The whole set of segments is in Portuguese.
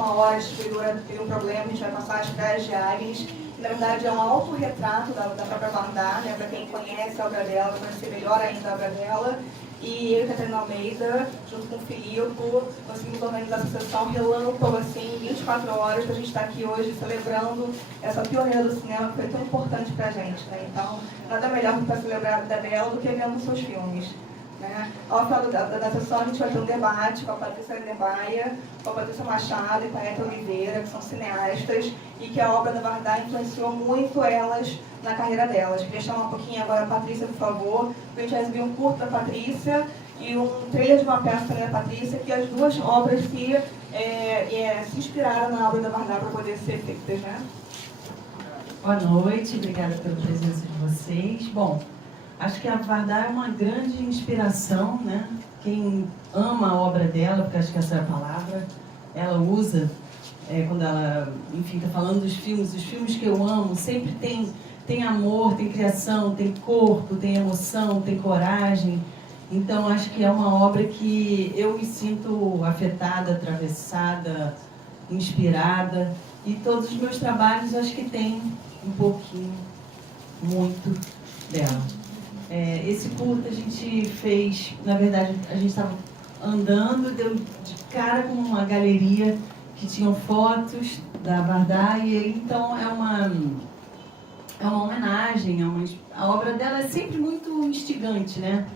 última hora, a distribuidora teve um problema, a gente vai passar as praias diárias. Na verdade, é um autorretrato da própria Vardar, né? Para quem conhece a obra dela, vai conhecer melhor ainda a obra dela. E eu e Catarina Almeida, junto com o Filipe, conseguimos organizar essa sessão relâmpago, assim, 24 horas, para a gente estar aqui hoje celebrando essa pioneira do cinema que foi tão importante para a gente, né? Então, nada melhor do que para celebrar a vida dela do que vendo seus filmes. Né? Ao final da sessão, a gente vai ter um debate com a Patrícia Nebaia, com a Patrícia Machado e com a Eta Oliveira, que são cineastas, e que a obra da Vardar influenciou muito elas na carreira delas. Queria chamar um pouquinho agora a Patrícia, por favor, para a gente receber um curto da Patrícia e um trailer de uma peça também da Patrícia, que as duas obras se inspiraram na obra da Vardar para poder ser feitas. Né? Boa noite, obrigada pela presença de vocês. Bom, acho que a Vardar é uma grande inspiração, né? Quem ama a obra dela, porque acho que essa é a palavra, ela usa quando ela, enfim, está falando dos filmes. Os filmes que eu amo sempre tem amor, tem criação, tem corpo, tem emoção, tem coragem. Então, acho que é uma obra que eu me sinto afetada, atravessada, inspirada. E todos os meus trabalhos, acho que tem um pouquinho, muito dela. Esse curta a gente fez, na verdade, a gente estava andando, deu de cara com uma galeria que tinham fotos da Vardar, e então é uma homenagem, a obra dela é sempre muito instigante, né?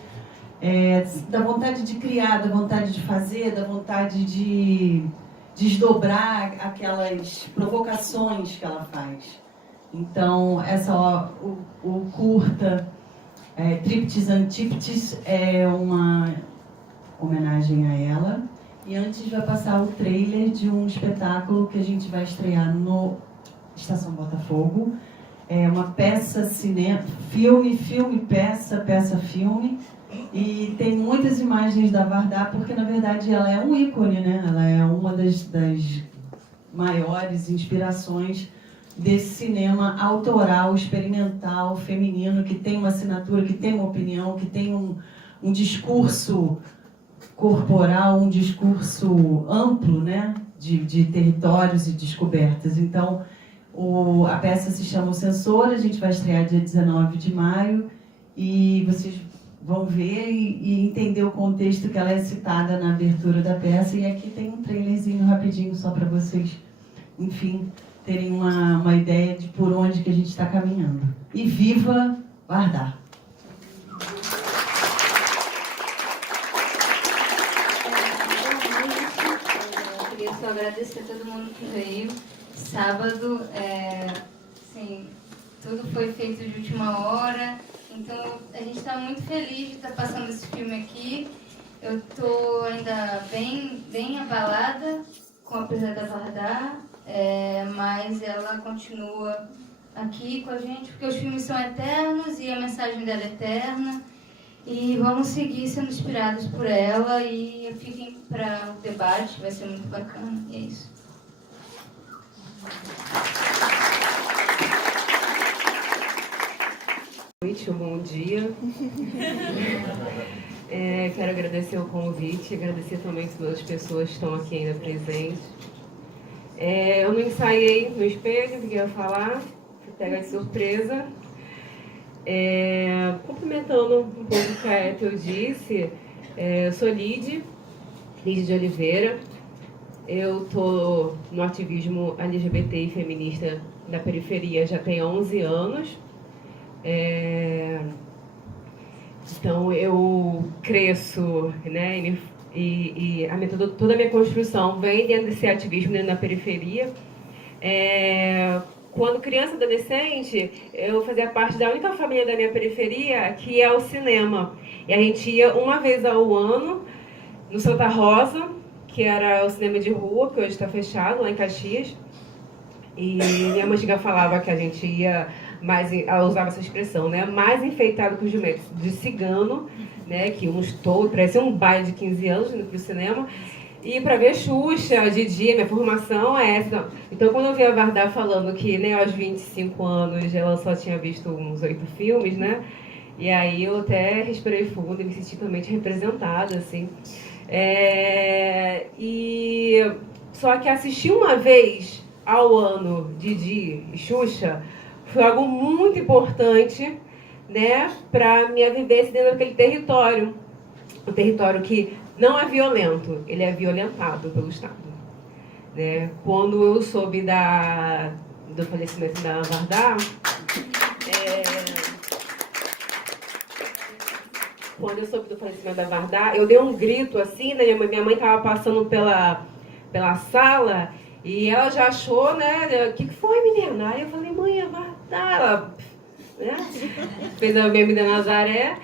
Da vontade de criar, da vontade de fazer, da vontade de desdobrar aquelas provocações que ela faz. Então, o curta Triptis Antiptis é uma homenagem a ela. E antes vai passar o trailer de um espetáculo que a gente vai estrear no Estação Botafogo. É uma peça filme, peça, filme. E tem muitas imagens da Vardar, porque na verdade ela é um ícone, né? Ela é uma das maiores inspirações desse cinema autoral, experimental, feminino, que tem uma assinatura, que tem uma opinião, que tem um discurso corporal, um discurso amplo, né? de territórios e descobertas. Então, a peça se chama O Censor, a gente vai estrear dia 19 de maio, e vocês vão ver e entender o contexto que ela é citada na abertura da peça. E aqui tem um trailerzinho rapidinho só para vocês, enfim, terem uma ideia de por onde que a gente está caminhando. E viva Vardar! Eu queria só agradecer a todo mundo que veio. Sábado, assim, tudo foi feito de última hora. Então, a gente está muito feliz de estar passando esse filme aqui. Eu estou ainda bem abalada com a perda da Vardar, mas ela continua aqui com a gente, porque os filmes são eternos e a mensagem dela é eterna. E vamos seguir sendo inspirados por ela, e fiquem para o debate, vai ser muito bacana. E é isso. Boa noite, bom dia. Quero agradecer o convite, agradecer também todas as pessoas que estão aqui ainda presentes. Eu não ensaiei no espelho, o que eu ia falar, fui pegar de surpresa. Complementando um pouco o que a Ethel disse, eu sou Lídia de Oliveira. Eu estou no ativismo LGBT e feminista da periferia já tem 11 anos. Então eu cresço, né, e toda a minha construção vem dentro desse ativismo dentro da periferia. Quando criança e adolescente, eu fazia parte da única família da minha periferia que é o cinema. E a gente ia uma vez ao ano no Santa Rosa, que era o cinema de rua, que hoje está fechado, lá em Caxias. E minha mãe falava que a gente ia ela usava essa expressão, né? Mais enfeitado que os jumentos de cigano, né? Que uns todos, parecia um baile de 15 anos indo pro cinema. E para ver Xuxa, Didi, minha formação é essa. Então, quando eu vi a Vardar falando que nem aos 25 anos ela só tinha visto uns 8 filmes, né? E aí eu até respirei fundo e me senti totalmente representada, assim. E Só que assistir uma vez ao ano Didi e Xuxa foi algo muito importante, né, para minha vivência dentro daquele território. Um território que não é violento, ele é violentado pelo Estado. Né? Quando eu soube do falecimento da Vardá, eu dei um grito assim, né? Minha mãe estava passando pela sala e ela já achou, né? O que foi, menina? Aí eu falei, mãe, é Vardá. Ela, né? Fez a meme da Nazaré.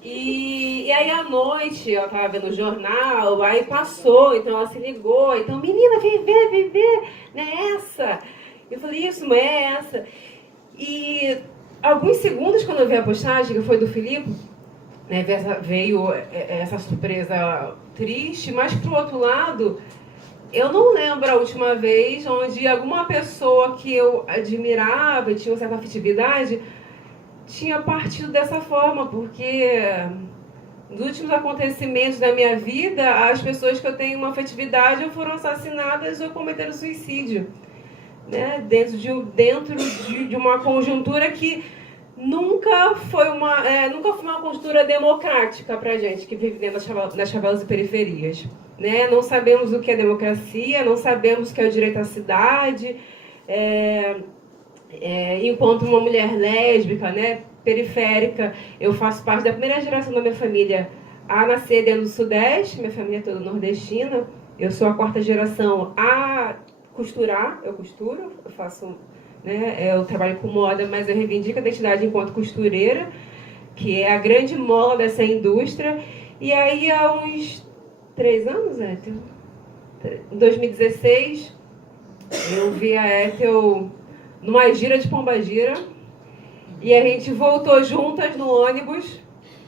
E aí à noite, ela estava vendo o jornal, aí passou, então ela se ligou, então, menina, vem ver, não é essa? Eu falei, isso, não é essa. E alguns segundos, quando eu vi a postagem, que foi do Filipe, né, veio essa surpresa triste, mas pro outro lado, eu não lembro a última vez onde alguma pessoa que eu admirava, tinha uma certa afetividade, tinha partido dessa forma, porque nos últimos acontecimentos da minha vida, as pessoas que eu tenho uma afetividade ou foram assassinadas ou cometeram suicídio, né? Dentro de uma conjuntura que nunca foi uma conjuntura democrática para a gente que vive dentro das favelas e periferias. Né? Não sabemos o que é democracia, não sabemos o que é o direito à cidade. Enquanto uma mulher lésbica, né, periférica, eu faço parte da primeira geração da minha família a nascer dentro do Sudeste, minha família é toda nordestina, eu sou a quarta geração a costurar, eu costuro, eu faço, né, eu trabalho com moda, mas eu reivindico a identidade enquanto costureira, que é a grande mola dessa indústria, e aí há uns 3 anos, Ethel, em 2016, eu vi a Ethel numa gira de Pombagira, e a gente voltou juntas no ônibus,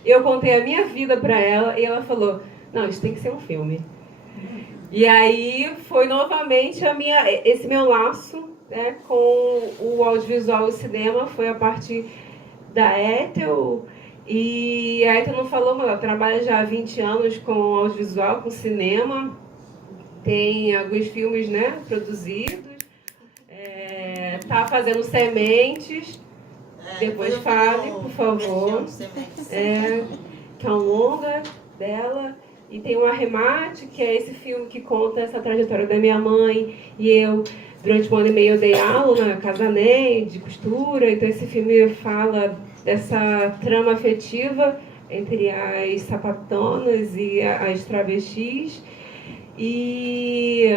eu contei a minha vida para ela, e ela falou, não, isso tem que ser um filme. E aí foi novamente esse meu laço, né, com o audiovisual e o cinema, foi a partir da Ethel, e a Ethel não falou, mas ela trabalha já há 20 anos com audiovisual, com cinema, tem alguns filmes, né, produzidos, tá fazendo Sementes, depois fale, por favor, que é um longa dela, e tem o Arremate, que é esse filme que conta essa trajetória da minha mãe, e eu, durante 1 ano e meio, eu dei aula na Casa NEM, de costura, então esse filme fala dessa trama afetiva entre as sapatonas e as travestis, e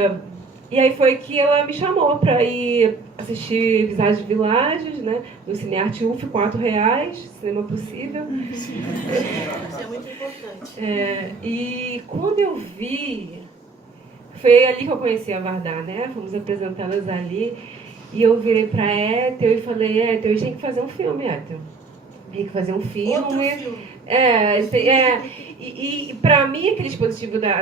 aí foi que ela me chamou para ir assistir Visagem de Világios, né, no Cinearte UF, R$4, cinema possível. Isso é muito importante. E quando eu vi, foi ali que eu conheci a Vardá, né? Fomos apresentá-las ali, e eu virei para Ethel e falei, Ethel, a gente tem que fazer um filme, Ethel. Tem que fazer um filme. Outro filme. E para mim, aquele dispositivo da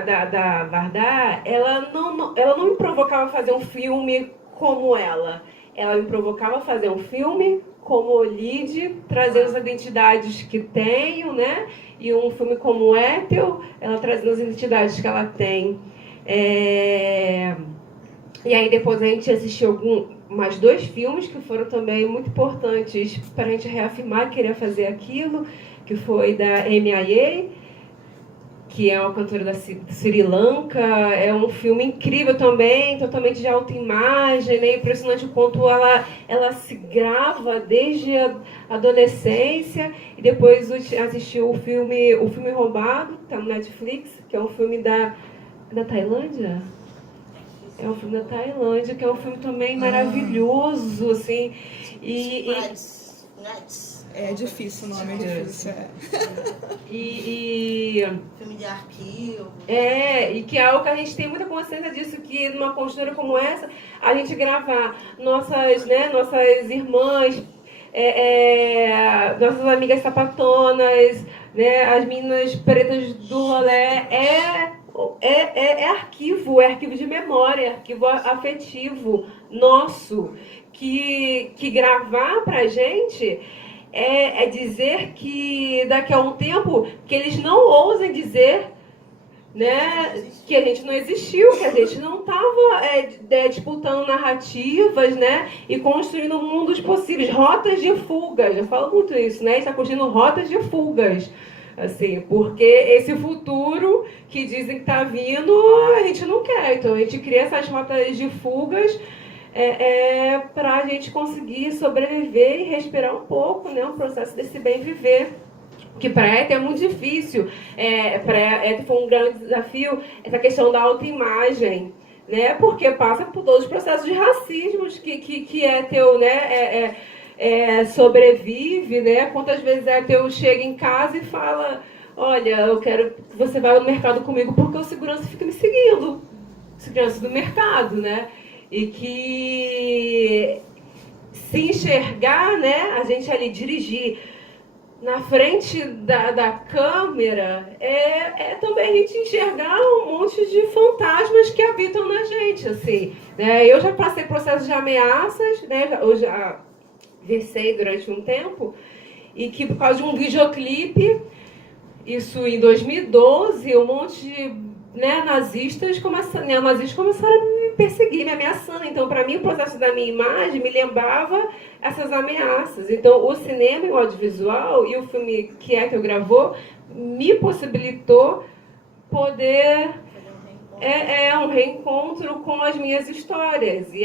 Vardá, ela não me provocava a fazer um filme como ela. Ela me provocava a fazer um filme como Olide, trazendo as identidades que tenho, né? E um filme como Ethel, ela trazendo as identidades que ela tem. E aí depois a gente assistiu mais 2 filmes que foram também muito importantes para a gente reafirmar que queria fazer aquilo, que foi da MIA, que é uma cantora da Sri Lanka. É um filme incrível também, totalmente de autoimagem, né? Impressionante o quanto ela se grava desde a adolescência. E depois assistiu o filme Roubado, que está no Netflix, que é um filme da Tailândia. É um filme da Tailândia, que é um filme também maravilhoso, assim. É difícil, o nome é difícil. Filme de arquivo. E que é algo que a gente tem muita consciência disso, que numa conjuntura como essa, a gente gravar nossas irmãs, nossas amigas sapatonas, né, as meninas pretas do rolê, é arquivo de memória, é arquivo afetivo nosso, que gravar pra gente é dizer que daqui a um tempo que eles não ousem dizer né, que a gente não existiu, que a gente não estava disputando narrativas, né, e construindo mundos possíveis, rotas de fugas. Eu falo muito isso, né? Está construindo rotas de fugas, assim, porque esse futuro que dizem que está vindo, a gente não quer. Então a gente cria essas rotas de fugas para a gente conseguir sobreviver e respirar um pouco, né, o processo desse bem viver. Que para a ETA é muito difícil, para a ETA foi um grande desafio essa questão da autoimagem, né? Porque passa por todos os processos de racismo que é teu, né? Sobrevive, né? Quantas vezes é teu chega em casa e fala, olha, eu quero que você vá no mercado comigo porque o segurança fica me seguindo, segurança do mercado, né? E que se enxergar, né? A gente ali dirigir na frente da câmera também a gente enxergar um monte de fantasmas que habitam na gente, assim, né? Eu já passei processo de ameaças, né? Eu já versei durante um tempo, e que por causa de um videoclipe, isso em 2012, um monte de neonazistas começaram a me perseguir, me ameaçando. Então, para mim, o processo da minha imagem me lembrava essas ameaças. Então, o cinema e o audiovisual e o filme que eu gravou me possibilitou poder um reencontro com as minhas histórias. E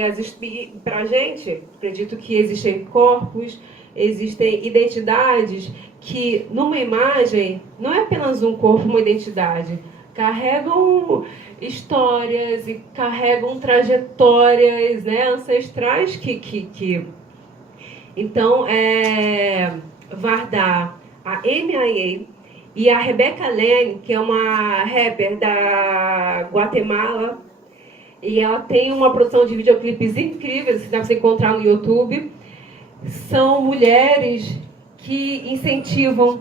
para a gente, acredito que existem corpos, existem identidades que, numa imagem, não é apenas um corpo, uma identidade, carregam histórias e carregam trajetórias, né, ancestrais que... Então, Vardar, a MIA e a Rebecca Lane, que é uma rapper da Guatemala, e ela tem uma produção de videoclipes incríveis, que dá para você encontrar no YouTube. São mulheres que incentivam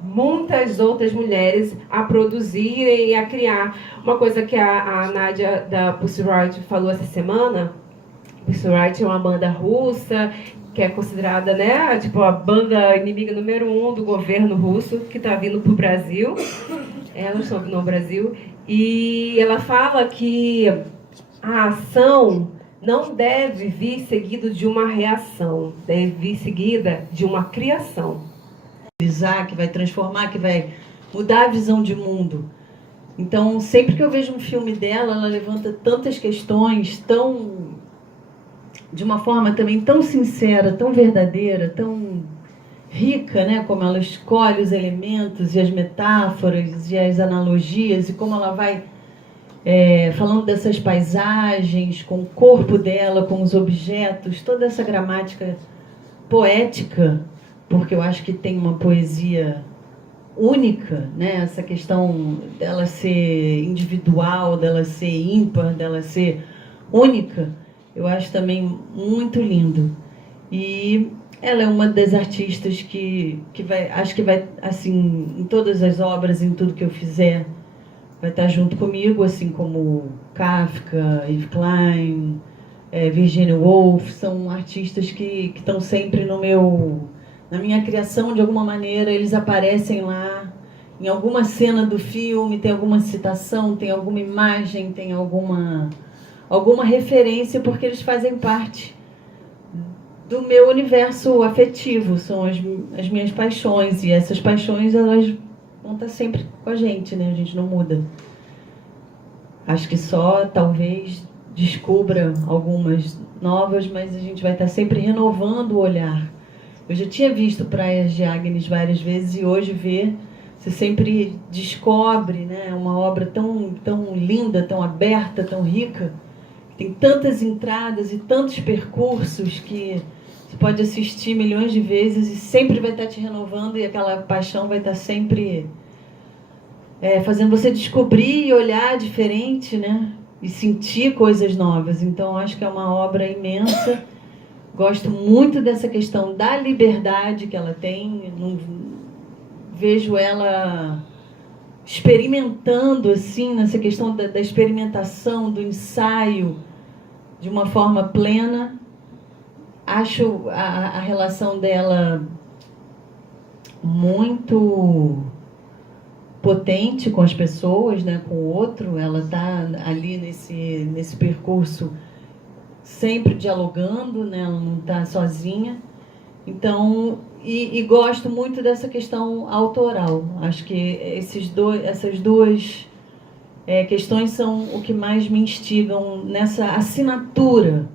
muitas outras mulheres a produzirem e a criar. Uma coisa que a Nádia da Pussy Riot falou essa semana, Pussy Riot é uma banda russa, que é considerada, né, tipo, a banda inimiga número 1 do governo russo, que está vindo para o Brasil. Elas estão vindo ao Brasil. E ela fala que a ação não deve vir seguido de uma reação, deve vir seguida de uma criação. Que vai transformar, que vai mudar a visão de mundo. Então, sempre que eu vejo um filme dela, ela levanta tantas questões de uma forma também tão sincera, tão verdadeira, tão rica, né? Como ela escolhe os elementos e as metáforas e as analogias, e como ela vai falando dessas paisagens, com o corpo dela, com os objetos, toda essa gramática poética, porque eu acho que tem uma poesia única, né? Essa questão dela ser individual, dela ser ímpar, dela ser única, eu acho também muito lindo. E ela é uma das artistas que acho que vai, assim, em todas as obras, em tudo que eu fizer, vai estar junto comigo, assim como Kafka, Yves Klein, Virginia Woolf, são artistas que estão sempre na minha criação, de alguma maneira, eles aparecem lá, em alguma cena do filme, tem alguma citação, tem alguma imagem, tem alguma referência, porque eles fazem parte do meu universo afetivo, são as minhas paixões, e essas paixões, elas vão estar sempre com a gente, né? A gente não muda. Acho que só, talvez, descubra algumas novas, mas a gente vai estar sempre renovando o olhar. Eu já tinha visto Praias de Agnes várias vezes, e hoje você sempre descobre, né, uma obra tão, tão linda, tão aberta, tão rica, tem tantas entradas e tantos percursos que você pode assistir milhões de vezes e sempre vai estar te renovando, e aquela paixão vai estar sempre fazendo você descobrir e olhar diferente, né, e sentir coisas novas. Então, acho que é uma obra imensa. Gosto muito dessa questão da liberdade que ela tem. Não vejo ela experimentando, assim, nessa questão da experimentação, do ensaio, de uma forma plena. Acho a relação dela muito potente com as pessoas, né, com o outro. Ela está ali nesse percurso sempre dialogando, né, ela não está sozinha. Então, e gosto muito dessa questão autoral. Acho que essas duas questões são o que mais me instigam nessa assinatura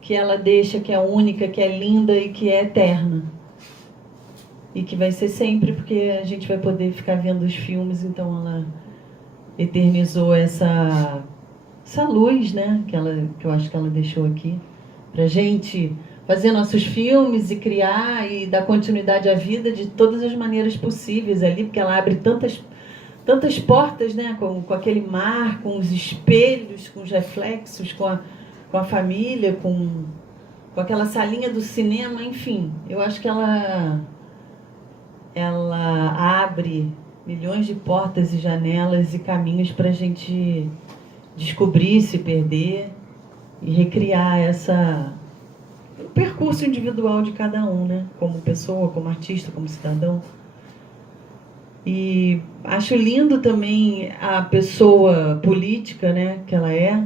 que ela deixa, que é única, que é linda e que é eterna. E que vai ser sempre, porque a gente vai poder ficar vendo os filmes, então ela eternizou essa luz, né, que eu acho que ela deixou aqui, pra gente fazer nossos filmes e criar e dar continuidade à vida de todas as maneiras possíveis ali, porque ela abre tantas portas, né, com aquele mar, com os espelhos, com os reflexos, com a família, com aquela salinha do cinema, enfim. Eu acho que ela abre milhões de portas e janelas e caminhos para a gente descobrir, se perder e recriar o percurso individual de cada um, né? Como pessoa, como artista, como cidadão. E acho lindo também a pessoa política, né, que ela é,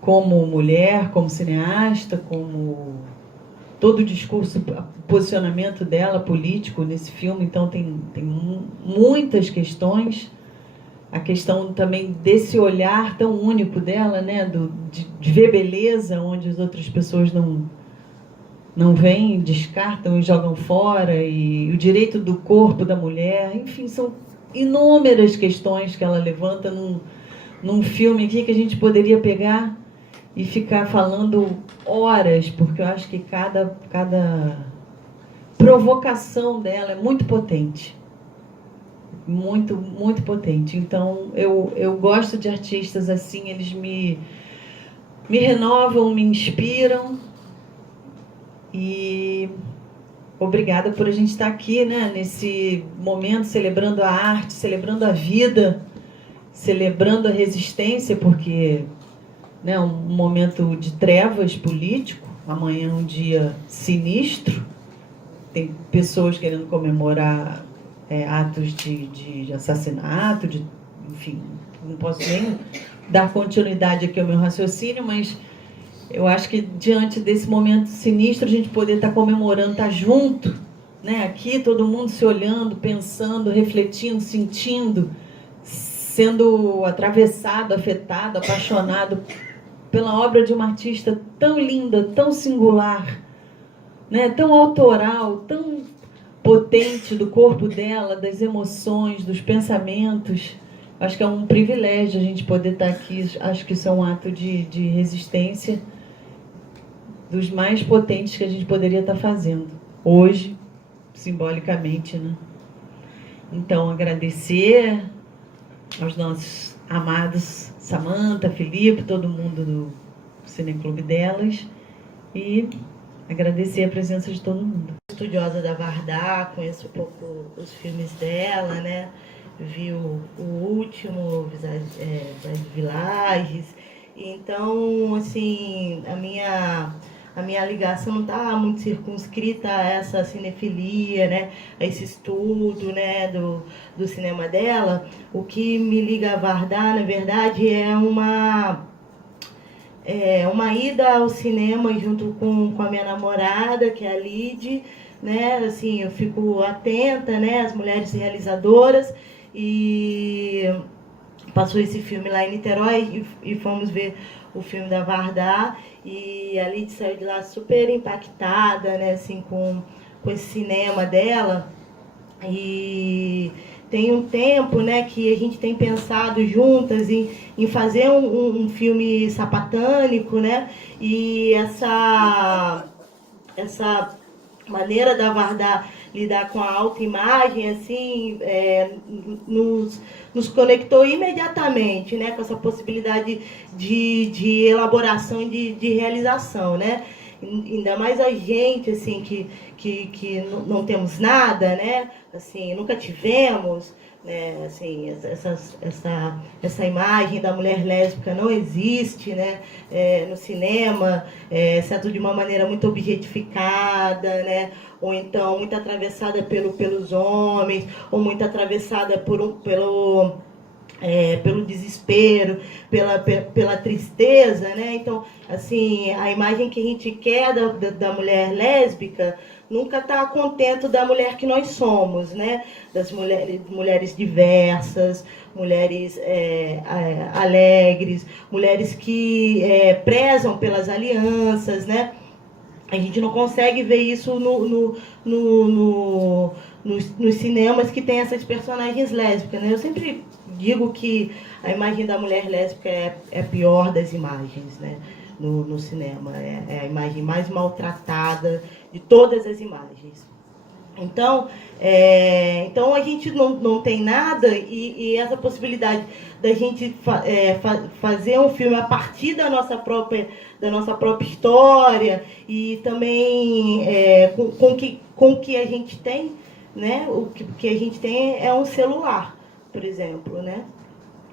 como mulher, como cineasta, como todo o discurso, o posicionamento dela político nesse filme. Então tem muitas questões. A questão também desse olhar tão único dela, né, de ver beleza onde as outras pessoas não veem, descartam e jogam fora, e o direito do corpo da mulher. Enfim, são inúmeras questões que ela levanta num filme aqui que a gente poderia pegar e ficar falando horas, porque eu acho que cada provocação dela é muito potente. Muito, muito potente. Então, eu gosto de artistas assim, eles me renovam, me inspiram. E obrigada por a gente estar aqui, né, nesse momento, celebrando a arte, celebrando a vida, celebrando a resistência, porque, né, um momento de trevas político. Amanhã é um dia sinistro. Tem pessoas querendo comemorar atos de assassinato, enfim, não posso nem dar continuidade aqui ao meu raciocínio, mas eu acho que diante desse momento sinistro, a gente poder estar comemorando, estar junto, né, aqui, todo mundo se olhando, pensando, refletindo, sentindo, sendo atravessado, afetado, apaixonado pela obra de uma artista tão linda, tão singular, né, tão autoral, tão potente, do corpo dela, das emoções, dos pensamentos. Acho que é um privilégio a gente poder estar aqui. Acho que isso é um ato de resistência dos mais potentes que a gente poderia estar fazendo hoje, simbolicamente, né? Então, agradecer aos nossos amados Samantha, Felipe, todo mundo do Cineclube delas, e agradecer a presença de todo mundo. Estudiosa da Vardar, conheço um pouco os filmes dela, né? Vi o último, das Villages. Então, assim, a minha ligação não está muito circunscrita a essa cinefilia, né? A esse estudo, né, do cinema dela. O que me liga a Vardar, na verdade, é uma ida ao cinema junto com a minha namorada, que é a Lid, né? Assim, eu fico atenta, né, às mulheres realizadoras, e passou esse filme lá em Niterói e fomos ver o filme da Vardar, e a Lid saiu de lá super impactada, né, assim, com esse cinema dela. E tem um tempo, né, que a gente tem pensado juntas em fazer um filme sapatânico, né, e essa maneira da Vardar lidar com a autoimagem, assim, nos conectou imediatamente, né, com essa possibilidade de elaboração e de realização, né. Ainda mais a gente, assim, que não temos nada, né, assim, nunca tivemos, né? Assim, essa imagem da mulher lésbica não existe, né? No cinema, exceto de uma maneira muito objetificada, né? Ou então muito atravessada pelos homens, ou muito atravessada pelo desespero, pela tristeza, né? Então, assim, a imagem que a gente quer da mulher lésbica nunca está contento da mulher que nós somos, né? Das mulheres diversas, mulheres alegres, mulheres que prezam pelas alianças, né? A gente não consegue ver isso nos cinemas que tem essas personagens lésbicas, né? Eu sempre digo que a imagem da mulher lésbica é a pior das imagens, né? No cinema. É a imagem mais maltratada de todas as imagens. Então a gente não tem nada e essa possibilidade da gente fazer um filme a partir da nossa própria história e também com o que a gente tem, né? O que a gente tem é um celular, por exemplo, né?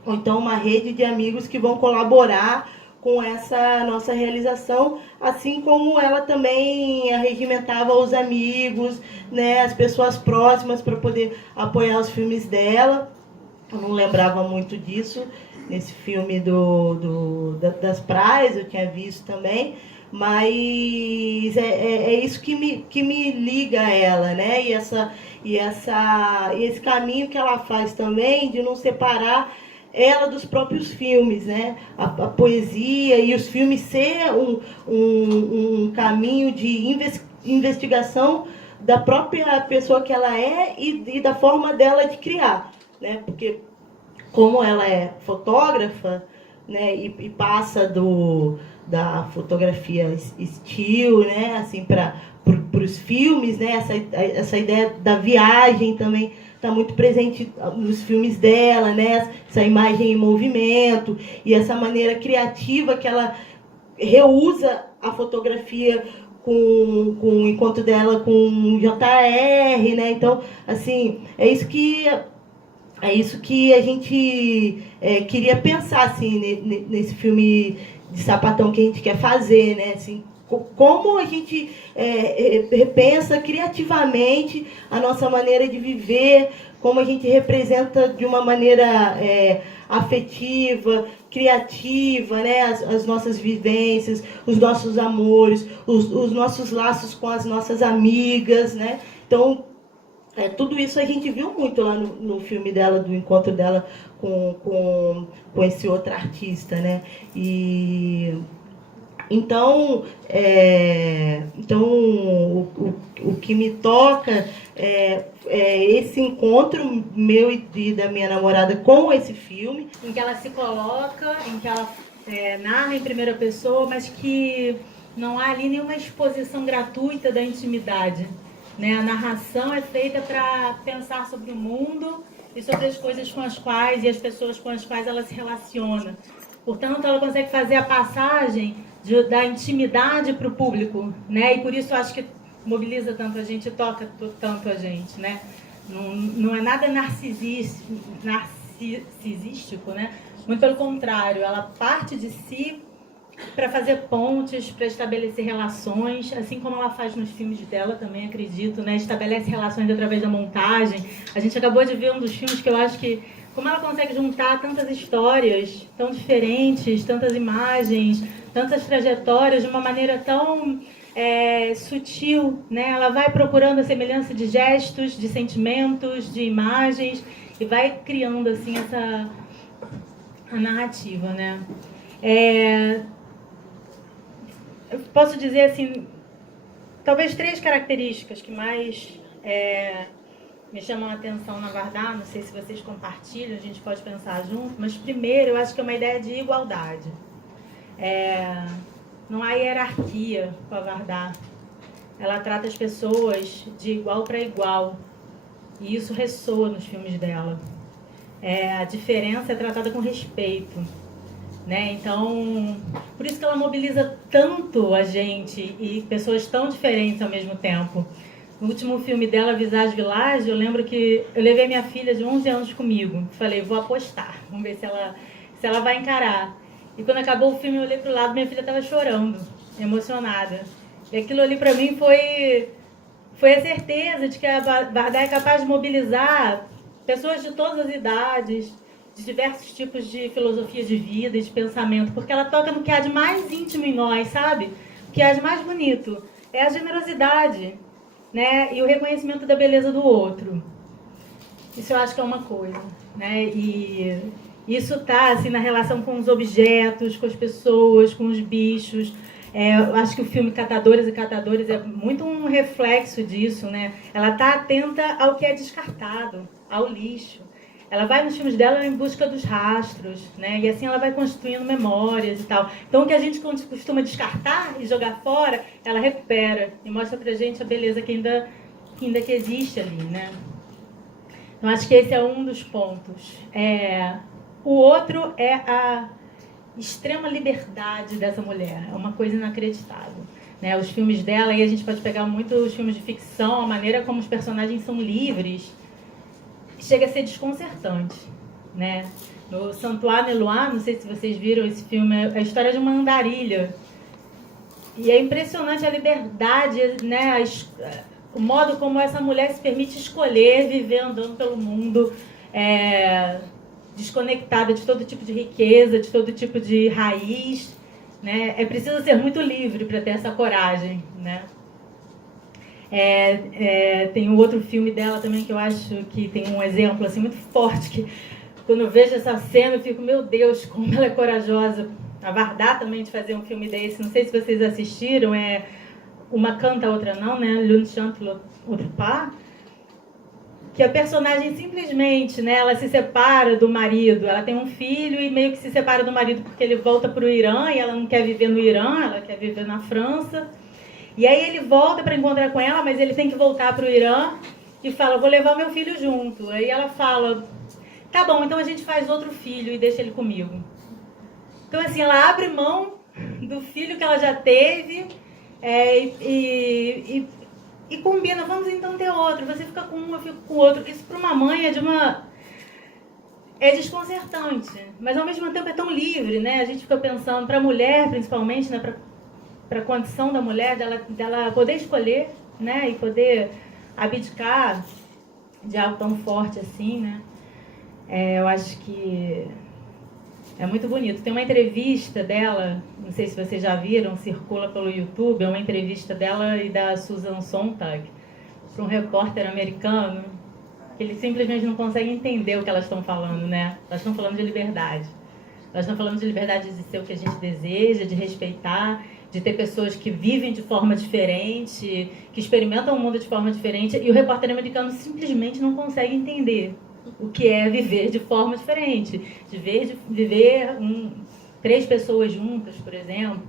Ou então uma rede de amigos que vão colaborar com essa nossa realização, assim como ela também arregimentava os amigos, né, as pessoas próximas para poder apoiar os filmes dela. Eu não lembrava muito disso nesse filme das praias, eu tinha visto também, mas é isso que me liga a ela, né? E esse caminho que ela faz também de não separar ela dos próprios filmes, né? A poesia e os filmes ser um caminho de investigação da própria pessoa que ela é e da forma dela de criar, né? Porque como ela é fotógrafa, né? E passa da fotografia still, né? Assim, para os filmes, né? Essa ideia da viagem também está muito presente nos filmes dela, né? Essa imagem em movimento e essa maneira criativa que ela reusa a fotografia com o encontro dela com o JR, né? Então, assim, é isso que a gente queria pensar assim nesse filme de sapatão que a gente quer fazer, né? Assim, como a gente repensa criativamente a nossa maneira de viver, como a gente representa de uma maneira afetiva, criativa, né? As nossas vivências, os nossos amores, os nossos laços com as nossas amigas, né? Então, tudo isso a gente viu muito lá no filme dela, do encontro dela com esse outro artista, né? Então o que me toca é esse encontro meu e da minha namorada com esse filme. Em que ela se coloca, em que ela narra em primeira pessoa, mas que não há ali nenhuma exposição gratuita da intimidade, né? A narração é feita para pensar sobre o mundo e sobre as coisas com as quais e as pessoas com as quais ela se relaciona. Portanto, ela consegue fazer a passagem da intimidade para o público, né? E por isso eu acho que mobiliza tanto a gente e toca tanto a gente, né? Não é nada narcisístico, né? Muito pelo contrário, ela parte de si para fazer pontes, para estabelecer relações, assim como ela faz nos filmes dela também, acredito, né? Estabelece relações através da montagem. A gente acabou de ver um dos filmes que eu acho que como ela consegue juntar tantas histórias tão diferentes, tantas imagens, tantas trajetórias de uma maneira tão sutil, né? Ela vai procurando a semelhança de gestos, de sentimentos, de imagens e vai criando assim a narrativa, né? Eu posso dizer assim, talvez 3 características que mais me chamam a atenção na Vardar, não sei se vocês compartilham, a gente pode pensar junto, mas primeiro eu acho que é uma ideia de igualdade. Não há hierarquia com a Vardar. Ela trata as pessoas de igual para igual. E isso ressoa nos filmes dela. A diferença é tratada com respeito, né? Então, por isso que ela mobiliza tanto a gente e pessoas tão diferentes ao mesmo tempo. No último filme dela, Visage Village, eu lembro que eu levei minha filha de 11 anos comigo. Falei, vou apostar, vamos ver se ela vai encarar. E quando acabou o filme, eu olhei pro lado, minha filha estava chorando, emocionada. E aquilo ali para mim foi a certeza de que a Vardar é capaz de mobilizar pessoas de todas as idades, de diversos tipos de filosofia de vida e de pensamento, porque ela toca no que há de mais íntimo em nós, sabe? O que há de mais bonito é a generosidade, né? E o reconhecimento da beleza do outro. Isso eu acho que é uma coisa, né? E isso está assim, na relação com os objetos, com as pessoas, com os bichos. Eu acho que o filme Catadores e Catadores é muito um reflexo disso, né? Ela está atenta ao que é descartado, ao lixo. Ela vai nos filmes dela em busca dos rastros, né? E assim ela vai construindo memórias e tal. Então o que a gente costuma descartar e jogar fora, ela recupera e mostra pra gente a beleza que ainda que existe ali, né? Então acho que esse é um dos pontos. O outro é a extrema liberdade dessa mulher. É uma coisa inacreditável, né? Os filmes dela, aí a gente pode pegar muito os filmes de ficção, a maneira como os personagens são livres, chega a ser desconcertante, né? No Santuário Eloá, não sei se vocês viram esse filme, é a história de uma andarilha. E é impressionante a liberdade, né? O modo como essa mulher se permite escolher viver andando pelo mundo, desconectada de todo tipo de riqueza, de todo tipo de raiz, né? É preciso ser muito livre para ter essa coragem, né? Tem um outro filme dela também que eu acho que tem um exemplo assim, muito forte, que quando eu vejo essa cena eu fico, meu Deus, como ela é corajosa. A Vardar também de fazer um filme desse, não sei se vocês assistiram, Uma Canta, Outra Não, né? L'une chante, l'autre pas. Que a personagem simplesmente, né, ela se separa do marido, ela tem um filho e meio que se separa do marido porque ele volta para o Irã e ela não quer viver no Irã, ela quer viver na França. E aí ele volta para encontrar com ela, mas ele tem que voltar para o Irã e fala, vou levar meu filho junto. Aí ela fala, tá bom, então a gente faz outro filho e deixa ele comigo. Então assim, ela abre mão do filho que ela já teve e combina, vamos então ter outro, você fica com um, eu fico com o outro. Isso para uma mãe é desconcertante, mas ao mesmo tempo é tão livre, né? A gente fica pensando, para a mulher principalmente, né, para a condição da mulher, dela poder escolher, né, e poder abdicar de algo tão forte assim, né? Eu acho que é muito bonito. Tem uma entrevista dela, não sei se vocês já viram, circula pelo YouTube, é uma entrevista dela e da Susan Sontag para um repórter americano, que ele simplesmente não consegue entender o que elas estão falando, né? Elas estão falando de liberdade. Elas estão falando de liberdade de ser o que a gente deseja, de respeitar, de ter pessoas que vivem de forma diferente, que experimentam o mundo de forma diferente, e o repórter americano simplesmente não consegue entender o que é viver de forma diferente, de viver 3 pessoas juntas, por exemplo,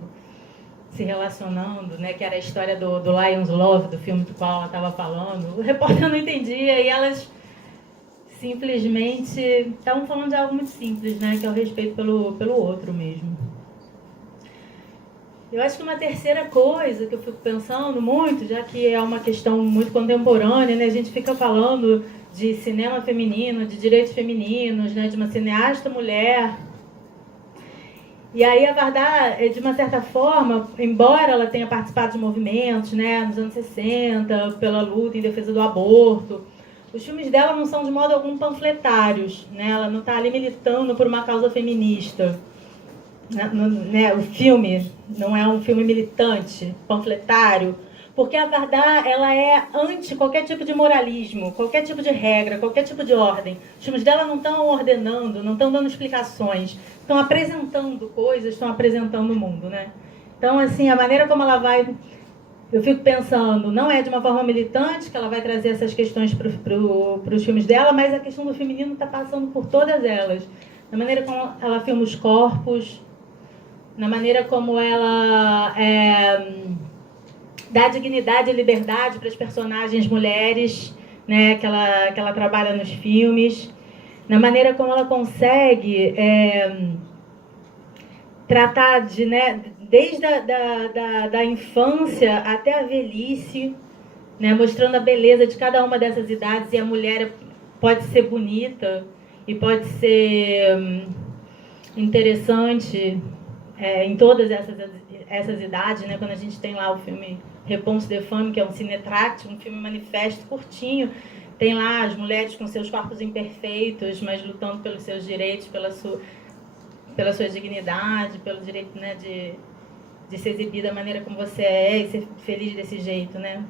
se relacionando, né, que era a história do Lion's Love, do filme do qual ela estava falando. O repórter não entendia e elas simplesmente estavam falando de algo muito simples, né, que é o respeito pelo outro mesmo. Eu acho que uma terceira coisa que eu fico pensando muito, já que é uma questão muito contemporânea, né, a gente fica falando de cinema feminino, de direitos femininos, né, de uma cineasta mulher. E aí a Vardar, de uma certa forma, embora ela tenha participado de movimentos, né, nos anos 60, pela luta em defesa do aborto, os filmes dela não são de modo algum panfletários, né, ela não está ali militando por uma causa feminista. Né, o filme não é um filme militante, panfletário, porque a Vardar, ela é anti qualquer tipo de moralismo, qualquer tipo de regra, qualquer tipo de ordem. Os filmes dela não estão ordenando, não estão dando explicações, estão apresentando coisas, estão apresentando o mundo, né? Então, assim, a maneira como ela vai... Eu fico pensando, não é de uma forma militante que ela vai trazer essas questões para os filmes dela, mas a questão do feminino está passando por todas elas. Na maneira como ela filma os corpos, na maneira como ela... dá dignidade e liberdade para as personagens mulheres, né, que ela trabalha nos filmes, na maneira como ela consegue tratar de, né, desde da infância até a velhice, né, mostrando a beleza de cada uma dessas idades, e a mulher pode ser bonita e pode ser interessante em todas essas idades, né? Quando a gente tem lá o filme Réponse des Femmes, que é um cinetract, um filme manifesto curtinho, tem lá as mulheres com seus corpos imperfeitos, mas lutando pelos seus direitos, pela sua dignidade, pelo direito, né, de se exibir da maneira como você é e ser feliz desse jeito, né?